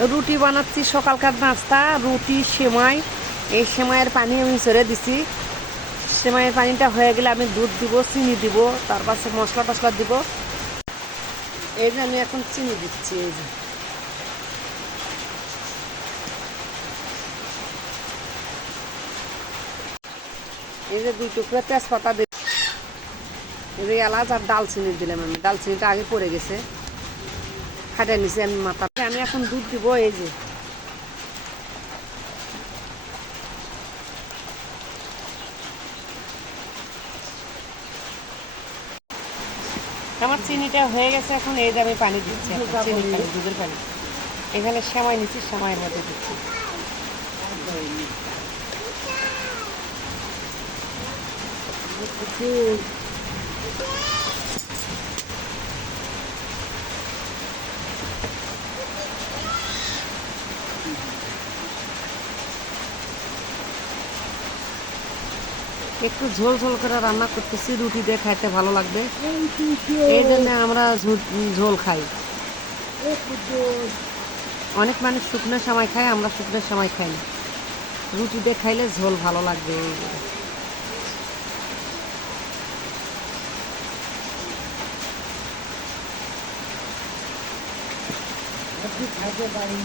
রুটি বানাচ্ছি, সকালকার নাস্তা, রুটি, সেমাই। এই সেমাইয়ের পানি আমি ছেড়ে দিছি। সেমাইয়ের পানিটা হয়ে গেলে আমি দুধ দিব, চিনি দিব, তার পাশে মশলা টশলা দিব। এই যে আমি এখন চিনি দিচ্ছি। এই যে 2 টুকরো তেজপাতা দিই, এই যে এলাচ আর ডালচিনি দিলাম। আমি ডালচিনিটা আগে পড়ে গেছে, খাটাই নিছি আমি মাথা। আমি এখন দুধ দিব। এই যে আমার চিনিটা হয়ে গেছে। এখন এই যে আমি পানি দিচ্ছি, চিনির পানি, দুধের পানি। এখানে সেমাই নিচ্ছি, সেমাইয়ের মধ্যে দিচ্ছি। একটু ঝোল ঝোল করে রান্না করতেছি, রুটি দিয়ে খাইতে ভালো লাগবে, এই জন্য আমরা ঝোল খাই। অনেক মানুষ শুকনো সময় খায়, আমরা শুকনো সময় খাই না। রুটি দিয়ে খাইলে ঝোল ভালো লাগবে। খাইতে পারি